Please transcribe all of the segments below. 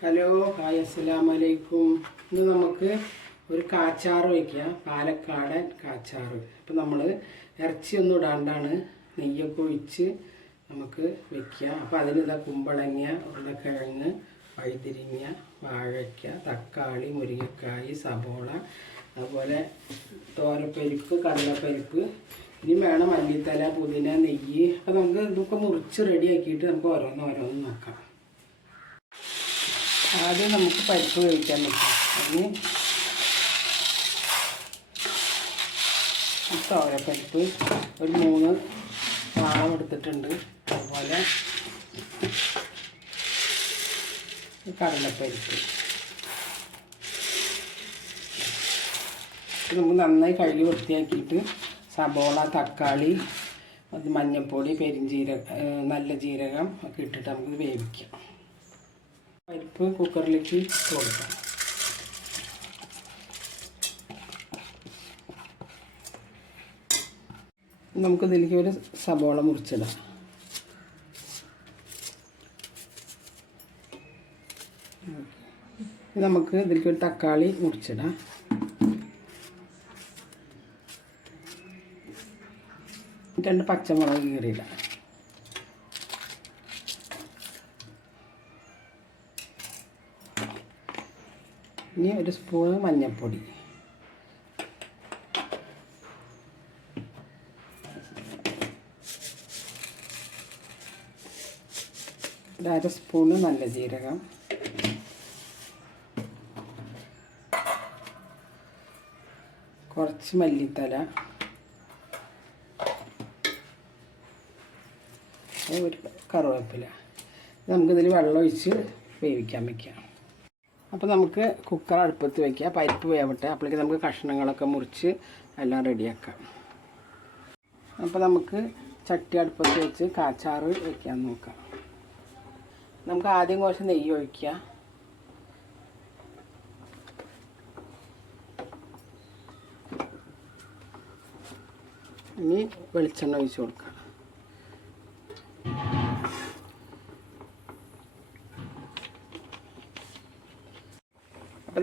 Hello hi അസ്സലാമു അലൈക്കും ഇന്ന് നമുക്ക് ഒരു കാച്ചാറ് വയ്ക്കാം പാലക്കാടൻ കാച്ചാറ്. ഇപ്പം നമ്മൾ ഇറച്ചിയൊന്നും ഇടാണ്ടാണ് നെയ്യൊക്കെ ഒഴിച്ച് നമുക്ക് വെക്കുക അപ്പോൾ അതിന് ഇതാ കുമ്പളങ്ങ ഉരുളക്കിഴങ്ങ് വഴുതിരിങ്ങ വാഴയ്ക്ക തക്കാളി മുരിങ്ങക്കായ് സബോള അതുപോലെ തോരപ്പരിപ്പ് കടലപ്പരിപ്പ് ഇനി വേണം മല്ലിത്തല പുതിന നെയ്യ്. അപ്പോൾ നമുക്ക് ഇതൊക്കെ മുറിച്ച് റെഡിയാക്കിയിട്ട് നമുക്ക് ഓരോന്ന് ഓരോന്ന് നോക്കാം. ആദ്യം നമുക്ക് പരിപ്പ് വേവിക്കാൻ പറ്റും അതിന് തോരപ്പരിപ്പ് ഒരു മൂന്ന് വാളം എടുത്തിട്ടുണ്ട്. അതുപോലെ കടലപ്പരിപ്പ്. നമുക്ക് നന്നായി കഴുകി വൃത്തിയാക്കിയിട്ട് സബോള തക്കാളി മഞ്ഞൾപ്പൊടി പെരിഞ്ജീരകം നല്ല ജീരകം ഒക്കെ ഇട്ടിട്ട് നമുക്ക് വേവിക്കാം. പരിപ്പ് കുക്കറിലേക്ക് ഇട്ട് കൊടുക്കാം. നമുക്ക് ഇതിലേക്ക് ഒരു സബോള മുറിച്ചിടാം. നമുക്ക് ഇതിലേക്ക് ഒരു തക്കാളി മുറിച്ചിടാം. രണ്ട് പച്ചമുളക് കീറിയിടാം. ഇനി ഒരു സ്പൂണ് മഞ്ഞൾപ്പൊടി അര സ്പൂണ് നല്ല ജീരകം. കുറച്ച് മല്ലിത്തല. ഒരു കറുവേപ്പില. നമുക്കിതിൽ വെള്ളം ഒഴിച്ച് വേവിക്കാൻ വയ്ക്കാം അപ്പോൾ നമുക്ക് കുക്കർ അടുപ്പത്ത് വയ്ക്കുക പരിപ്പ് വേവട്ടെ. അപ്പോഴേക്ക് നമുക്ക് കഷ്ണങ്ങളൊക്കെ മുറിച്ച് എല്ലാം റെഡിയാക്കാം. അപ്പോൾ നമുക്ക് ചട്ടി അടുപ്പത്ത് വെച്ച് കാച്ചാറ് വയ്ക്കാൻ നോക്കാം. നമുക്ക് ആദ്യം കുറച്ച് നെയ്യ് ഒഴിക്കുക. ഇനി വെളിച്ചെണ്ണ ഒഴിച്ച് കൊടുക്കാം.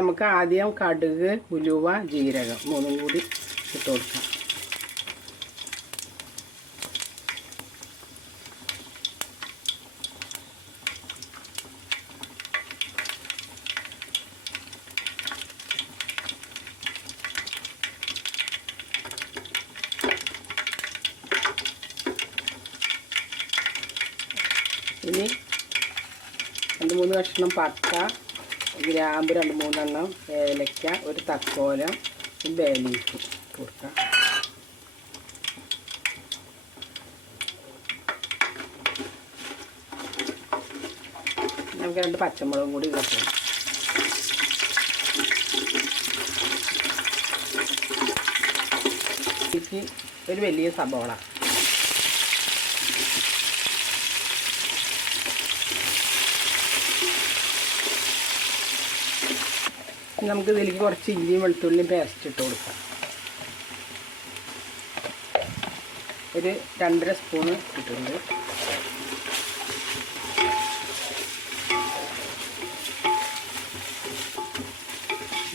നമുക്ക് ആദ്യം കടുക് ഉലുവ ജീരകം മൂന്നും കൂടി ഇട്ട് കൊടുക്കാം. ഇനി രണ്ട് മൂന്ന് കഷ്ണം പട്ട ഗ്രാമ്പ് രണ്ട് മൂന്നെണ്ണം ഏലക്ക ഒരു തക്കോലം ബേലീഫ് ലീഫ് കൊടുക്കാം. നമുക്ക് രണ്ട് പച്ചമുളകും കൂടി കിട്ടും ഒരു വലിയ സബോള. നമുക്ക് ഇതിലേക്ക് കുറച്ച് ഇഞ്ചിയും വെളുത്തുള്ളിയും പേസ്റ്റ് ഇട്ട് കൊടുക്കാം. ഒരു രണ്ടര സ്പൂണ് ഇട്ടിട്ടുണ്ട്.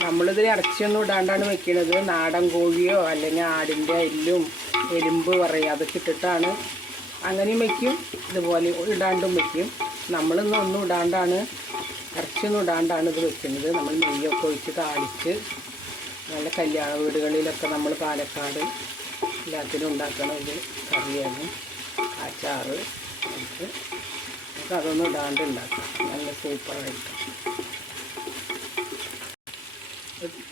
നമ്മളിതിൽ ഇറച്ചിയൊന്നും ഇടാണ്ടാണ് വെക്കുന്നത് നാടൻ കോഴിയോ അല്ലെങ്കിൽ ആടിന്റെ എല്ലും എലുമ്പ് പറയുക അതൊക്കെ ഇട്ടിട്ടാണ് അങ്ങനെയും വയ്ക്കും ഇതുപോലെ ഇടാണ്ടും വയ്ക്കും നമ്മളിന്ന് ഒന്നും ഇടാണ്ടാണ് ഇറച്ചിയൊന്നും ഇടാണ്ടാണ് ഇത് വെക്കുന്നത്. നമ്മൾ നെയ്യൊക്കെ ഒഴിച്ച് താളിച്ച് നല്ല കല്യാണ വീടുകളിലൊക്കെ നമ്മൾ പാലക്കാട് എല്ലാത്തിനും ഉണ്ടാക്കണ ഒരു കറിയാണ്. അച്ചാറ് നമുക്ക് നമുക്ക് അതൊന്നും ഇടാണ്ട് ഉണ്ടാക്കാം. നല്ല സൂപ്പറായിട്ട്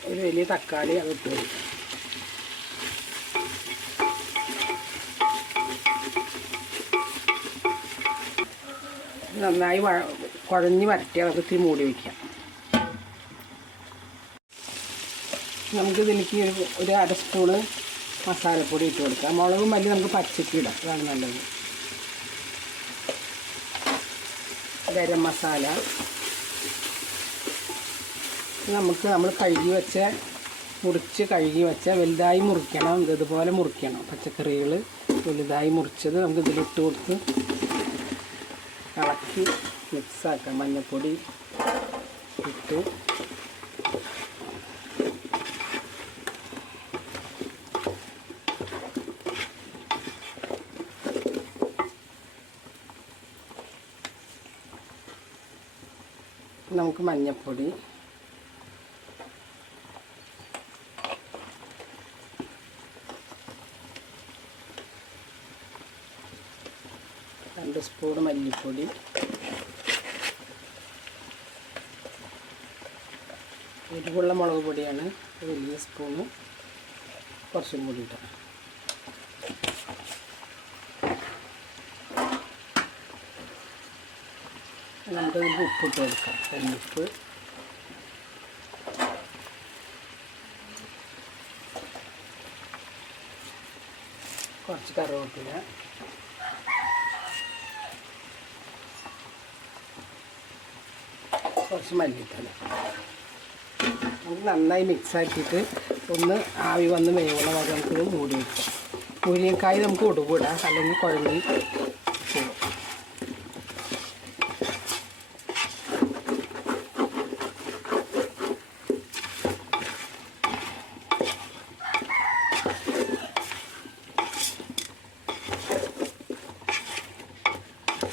ഒരു വലിയ തക്കാളി ഇട്ട് കൊടുക്കാം. നന്നായി കുഴഞ്ഞ് വരട്ടി നമുക്ക് മൂടി വയ്ക്കാം നമുക്ക് ഇതിലേക്ക് ഒരു ഒരു അര സ്പൂണ് മസാലപ്പൊടി ഇട്ട് കൊടുക്കാം. മുളകും മല്ലി നമുക്ക് പച്ചക്ക് ഇടാം. അതാണ് നല്ലത്. ഗരം മസാല. നമുക്ക് നമ്മൾ കഴുകി വെച്ച മുറിച്ച് കഴുകി വെച്ച വലുതായി മുറിക്കണം. ഇത് ഇതുപോലെ മുറിക്കണം. പച്ചക്കറികൾ വലുതായി മുറിച്ചത് നമുക്ക് ഇതിലിട്ട് കൊടുത്ത് ഇളക്കി മിക്സാക്കാം. മഞ്ഞൾപ്പൊടി ഇട്ടു. നമുക്ക് മഞ്ഞൾപ്പൊടി രണ്ട് സ്പൂൺ മല്ലിപ്പൊടി എരിവുള്ള മുളക് പൊടിയാണ്. വലിയ സ്പൂണ് കുറച്ചും കൂടി ഇട്ടാം നമുക്കതിൽ ഉപ്പിട്ട് കൊടുക്കാം. കല്ലുപ്പ് കുറച്ച് കറിവേപ്പില. കുറച്ച് മല്ലിത്തല നമുക്ക് നന്നായി മിക്സ് ആക്കിയിട്ട് ഒന്ന് ആവി വന്ന് വേവണ വരെ നമുക്കിത് മൂടി വയ്ക്കാം മുരിങ്ങക്കായ് നമുക്ക് ഒടുകൂടാം. അല്ലെങ്കിൽ കുഴങ്ങി പോകും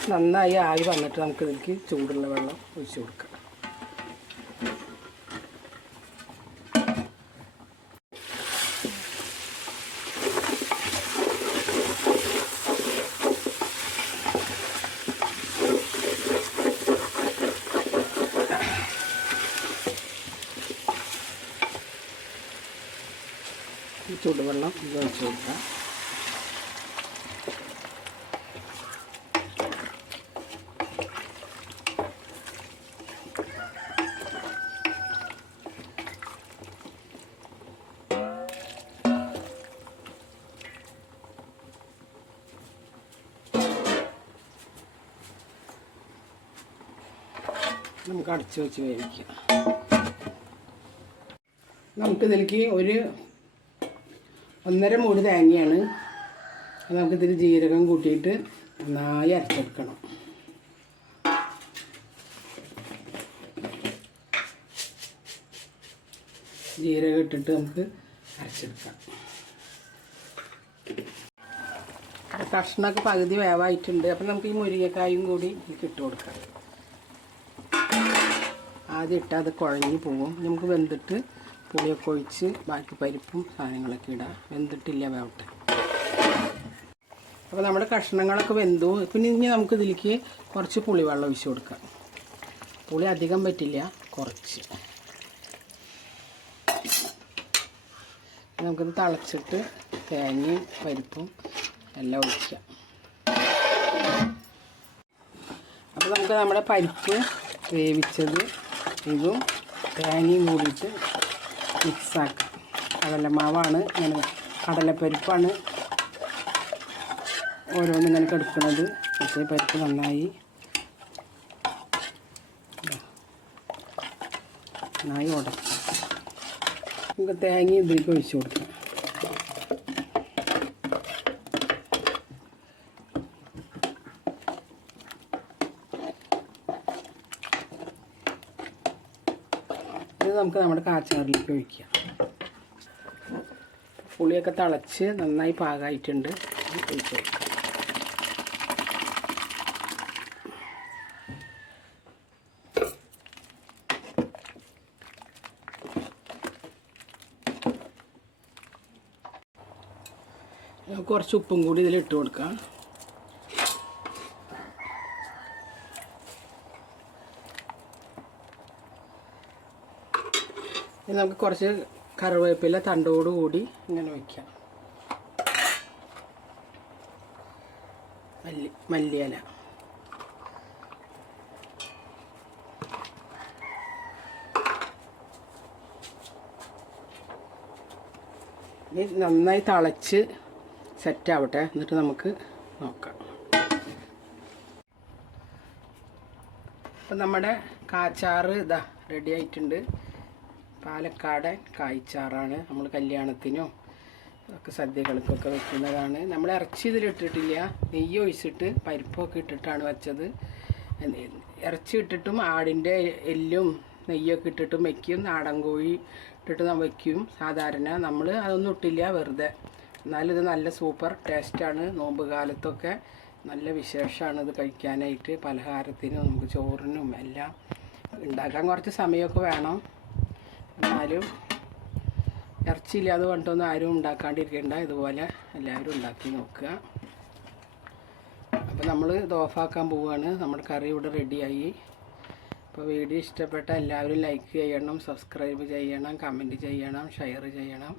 നന്നായി ആവി വന്നിട്ട് നമുക്ക് ഇതിലേക്ക് ചൂടുള്ള വെള്ളം ഒഴിച്ചു കൊടുക്കാം ഈ ചൂടുവെള്ളം ഒഴിച്ച് കൊടുക്കാം. നമുക്ക് അടച്ചു വെച്ച് വേവിക്കാം. നമുക്കിതിലേക്ക് ഒരു ഒന്നര മൂട് തേങ്ങയാണ്. അത് നമുക്ക് നമുക്കിതിൽ ജീരകം കൂട്ടിയിട്ട് നന്നായി അരച്ചെടുക്കണം. ജീരകം ഇട്ടിട്ട് നമുക്ക് അരച്ചെടുക്കാം. കഷ്ണമൊക്കെ പകുതി വേവായിട്ടുണ്ട്. അപ്പം നമുക്ക് ഈ മുരിങ്ങക്കായും കൂടി ഇട്ട് കൊടുക്കാം. ആദ്യം ഇട്ടാൽ അത് കുഴഞ്ഞു പോകും നമുക്ക് വെന്തിട്ട് പുളിയൊക്കെ ഒഴിച്ച് ബാക്കി പരിപ്പും സാധനങ്ങളൊക്കെ ഇടാം. വെന്തിട്ടില്ല വേവട്ടെ. അപ്പോൾ നമ്മുടെ കഷ്ണങ്ങളൊക്കെ വെന്തു. പിന്നെ ഇനി നമുക്ക് ഇതിലേക്ക് കുറച്ച് പുളിവെള്ളം ഒഴിച്ച് കൊടുക്കാം. പുളി അധികം പറ്റില്ല കുറച്ച്. നമുക്കിത് തിളച്ചിട്ട് തേങ്ങയും പരിപ്പും എല്ലാം ഒഴിക്കാം. അപ്പോൾ നമുക്ക് നമ്മുടെ പരിപ്പ് വേവിച്ചത് ഇതും തേങ്ങയും കൂടിയിട്ട് മിക്സാക്കാം. കടലമാവാണ് ഇങ്ങനെ കടലപ്പരിപ്പാണ് ഓരോന്നിങ്ങനെ കെടുക്കുന്നത് പക്ഷേ പരിപ്പ് നന്നായി. നന്നായി ഉടക്കാം. നമുക്ക് തേങ്ങയും ഇതിലേക്ക് ഒഴിച്ചു കൊടുക്കാം. ഇത് നമുക്ക് നമ്മുടെ കാച്ചാറിലേക്ക് ഒഴിക്കാം. പുളിയൊക്കെ തിളച്ച് നന്നായി പാകമായിട്ടുണ്ട് ഒഴിച്ച് കൊടുക്കാം. കുറച്ച് ഉപ്പും കൂടി ഇതിൽ ഇട്ട് കൊടുക്കാം. ഇനി നമുക്ക് കുറച്ച് കറിവേപ്പില തണ്ടോട് കൂടി ഇങ്ങനെ വയ്ക്കാം മല്ലി മല്ലിയില. നന്നായി തിളച്ച് സെറ്റ് ആവട്ടെ. എന്നിട്ട് നമുക്ക് നോക്കാം. അപ്പം നമ്മുടെ കാച്ചാറ് ഇതാ റെഡി ആയിട്ടുണ്ട്. പാലക്കാടൻ കായ്ച്ചാറാണ് നമ്മൾ കല്യാണത്തിനോ ഒക്കെ സദ്യകൾക്കൊക്കെ വെക്കുന്നതാണ്. നമ്മൾ ഇറച്ചി ഇതിലിട്ടിട്ടില്ല നെയ്യ് ഒഴിച്ചിട്ട് പരിപ്പൊക്കെ ഇട്ടിട്ടാണ് വെച്ചത്. ഇറച്ചി ഇട്ടിട്ടും ആടിന്റെ എല്ലും നെയ്യൊക്കെ ഇട്ടിട്ടും വെക്കും. നാടൻ കോഴി ഇട്ടിട്ട് നമ്മൾ വെക്കും. സാധാരണ നമ്മൾ അതൊന്നും ഇട്ടില്ല വെറുതെ. ഇത് നല്ല സൂപ്പർ ടേസ്റ്റാണ്. നോമ്പ് കാലത്തൊക്കെ നല്ല വിശേഷമാണ് ഇത് കഴിക്കാനായിട്ട്. പലഹാരത്തിനും നമുക്ക് ചോറിനും എല്ലാം ഉണ്ടാക്കാൻ കുറച്ച് സമയമൊക്കെ വേണം. എന്നാലും ഇറച്ചിയില്ലാതെ കൊണ്ടൊന്നും ആരും ഉണ്ടാക്കാണ്ടിരിക്കണ്ട. ഇതുപോലെ എല്ലാവരും ഉണ്ടാക്കി നോക്കുക. അപ്പോൾ നമ്മൾ ഇത് ഓഫാക്കാൻ പോവുകയാണ് നമ്മുടെ കറി ഇവിടെ റെഡിയായി. അപ്പോൾ വീഡിയോ ഇഷ്ടപ്പെട്ട എല്ലാവരും ലൈക്ക് ചെയ്യണം സബ്സ്ക്രൈബ് ചെയ്യണം കമന്റ് ചെയ്യണം ഷെയർ ചെയ്യണം.